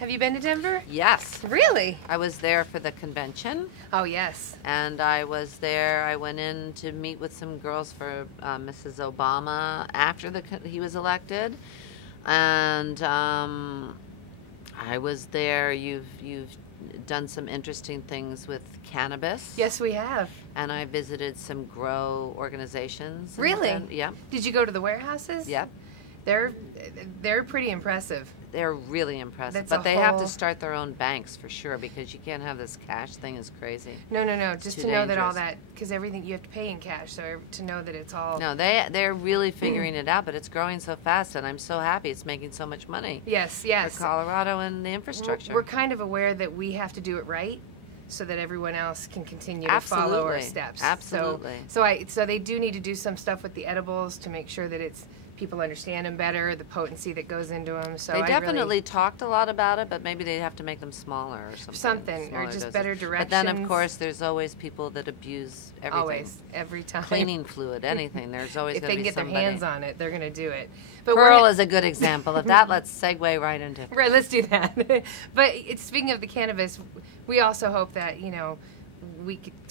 Have you been to Denver? Yes. Really? I was there for the convention. Oh, yes. And I was there. I went in to meet with some girls for Mrs. Obama after he was elected. And I was there. You've done some interesting things with cannabis. Yes, we have. And I visited some grow organizations. Really? Yep. Did you go to the warehouses? Yep. They're pretty impressive. They're really impressive. But they have to start their own banks for sure, because you can't have this cash thing is crazy. No. Just to know that all that, because everything you have to pay in cash, so to know that it's all. No, they're really figuring it out, but it's growing so fast, and I'm so happy it's making so much money. Yes. For Colorado and the infrastructure. We're kind of aware that we have to do it right, so that everyone else can continue to follow our steps. Absolutely. So they do need to do some stuff with the edibles to make sure that people understand them better, the potency that goes into them. So they definitely talked a lot about it, but maybe they have to make them smaller or something. Or just doses. Better directions. But then, of course, there's always people that abuse everything. Always, every time. Cleaning fluid, anything. There's always going to be somebody. If they can get their hands on it, they're going to do it. But Pearl is a good example of that. Let's segue right into it. Right, let's do that. But speaking of the cannabis, we also hope that,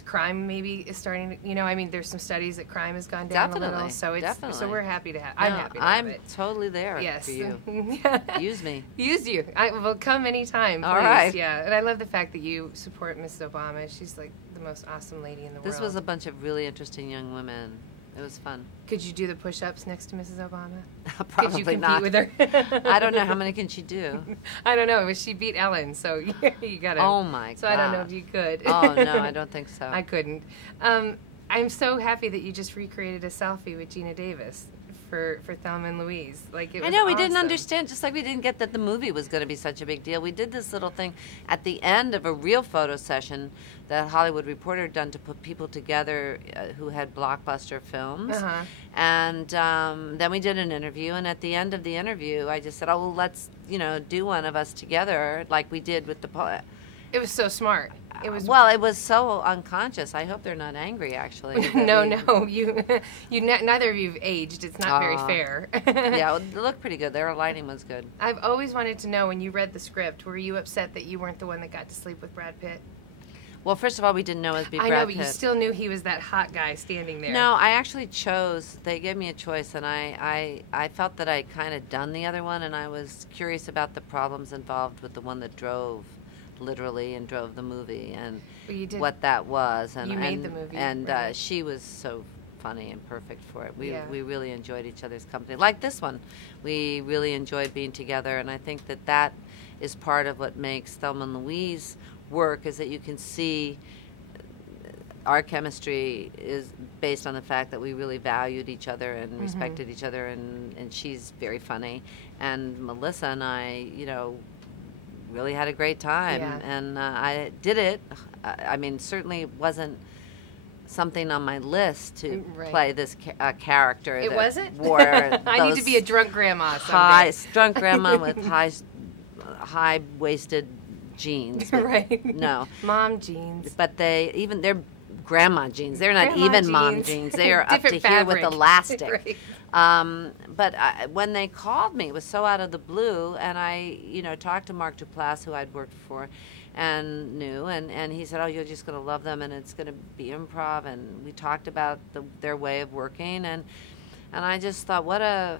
crime maybe is starting to, I mean, there's some studies that crime has gone down a little. So so we're happy to have I'm happy to have it. I'm totally there for you. Use me. Use you. I will come anytime, please. All right. Yeah, and I love the fact that you support Mrs. Obama. She's like the most awesome lady in the world. This was a bunch of really interesting young women. It was fun. Could you do the push-ups next to Mrs. Obama? Probably Could you compete not. with her? I don't know. How many can she do? I don't know. She beat Ellen, so you got to. Oh, my God. So I don't know if you could. Oh, no, I don't think so. I couldn't. I'm so happy that you just recreated a selfie with Gina Davis for Thelma and Louise. Like, it was I know, we awesome. didn't understand, just like we didn't get that the movie was going to be such a big deal. We did this little thing at the end of a real photo session that Hollywood Reporter had done to put people together who had blockbuster films. Uh-huh. And then we did an interview, and at the end of the interview, I just said, oh, well, let's, do one of us together like we did with the... It was so smart. It was it was so unconscious. I hope they're not angry, actually. No, you neither of you've aged. It's not very fair. Yeah, it looked pretty good. Their lighting was good. I've always wanted to know, when you read the script, were you upset that you weren't the one that got to sleep with Brad Pitt? Well, first of all, we didn't know it would be Brad Pitt. I know, but you still knew he was that hot guy standing there. No, I actually chose. They gave me a choice, and I felt that I kind of done the other one, and I was curious about the problems involved with the one that drove the movie, and what that was. And you made the movie, and right? She was so funny and perfect for it. We really enjoyed each other's company. Like this one, we really enjoyed being together, and I think that is part of what makes Thelma and Louise work, is that you can see our chemistry is based on the fact that we really valued each other and respected each other, and she's very funny, and Melissa and I, really had a great time, and I did it. I mean, certainly it wasn't something on my list to play this character. It wasn't? Wore I need to be a drunk grandma someday. Drunk grandma with high-waisted jeans. Right. No. Mom jeans. But they're grandma jeans. They're not even mom jeans. They are up to fabric. Here with elastic. Right. But when they called me, it was so out of the blue, and I, talked to Mark Duplass, who I'd worked for and knew, and he said, oh, you're just going to love them, and it's going to be improv, and we talked about their way of working, and I just thought, what a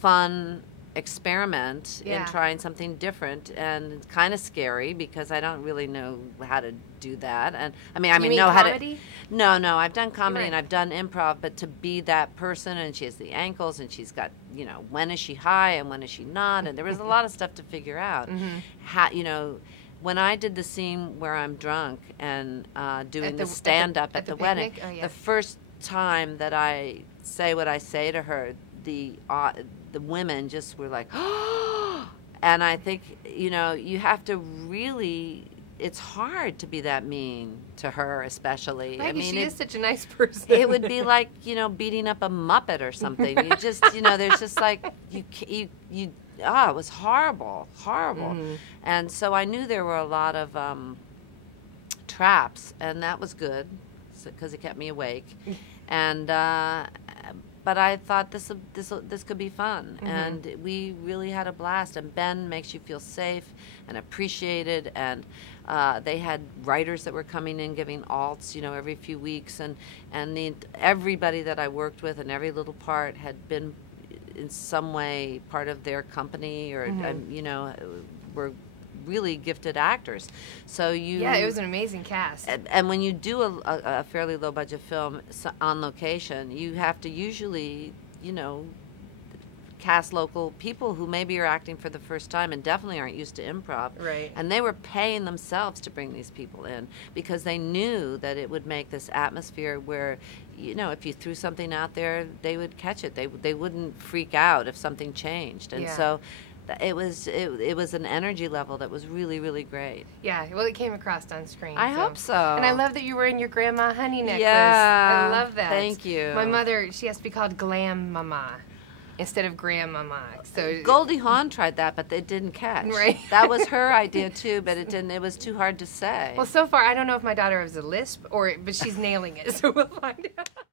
fun experiment in trying something different, and kind of scary because I don't really know how to do that. And I mean know comedy? How to. No, I've done comedy and I've done improv, but to be that person, and she has the ankles, and she's got when is she high and when is she not, and there was a lot of stuff to figure out. How when I did the scene where I'm drunk and doing the stand up at the wedding, the first time that I say what I say to her, the women just were like, oh, and I think, you have to really, it's hard to be that mean to her, especially. Maggie, I mean, she is such a nice person. It would be like, beating up a Muppet or something. You just, there's just like, it was horrible. And so I knew there were a lot of traps, and that was good because it kept me awake. And but I thought this could be fun, and we really had a blast. And Ben makes you feel safe and appreciated, and they had writers that were coming in giving alts, you know, every few weeks, and everybody that I worked with and every little part had been in some way part of their company, or you know, were really gifted actors. So it was an amazing cast. And when you do a fairly low budget film on location, you have to usually, you know, cast local people who maybe are acting for the first time and definitely aren't used to improv. Right. And they were paying themselves to bring these people in because they knew that it would make this atmosphere where, you know, if you threw something out there, they would catch it. They wouldn't freak out if something changed. And so it was an energy level that was really, really great. Yeah, well, it came across on screen. I hope so. And I love that you're wearing your Grandma Honey necklace. Yeah, I love that. Thank you. My mother, she has to be called Glam Mama instead of Grandmama. So Goldie Hawn tried that, but it didn't catch. Right. That was her idea too, but it didn't. It was too hard to say. Well, so far I don't know if my daughter has a lisp but she's nailing it. So we'll find out.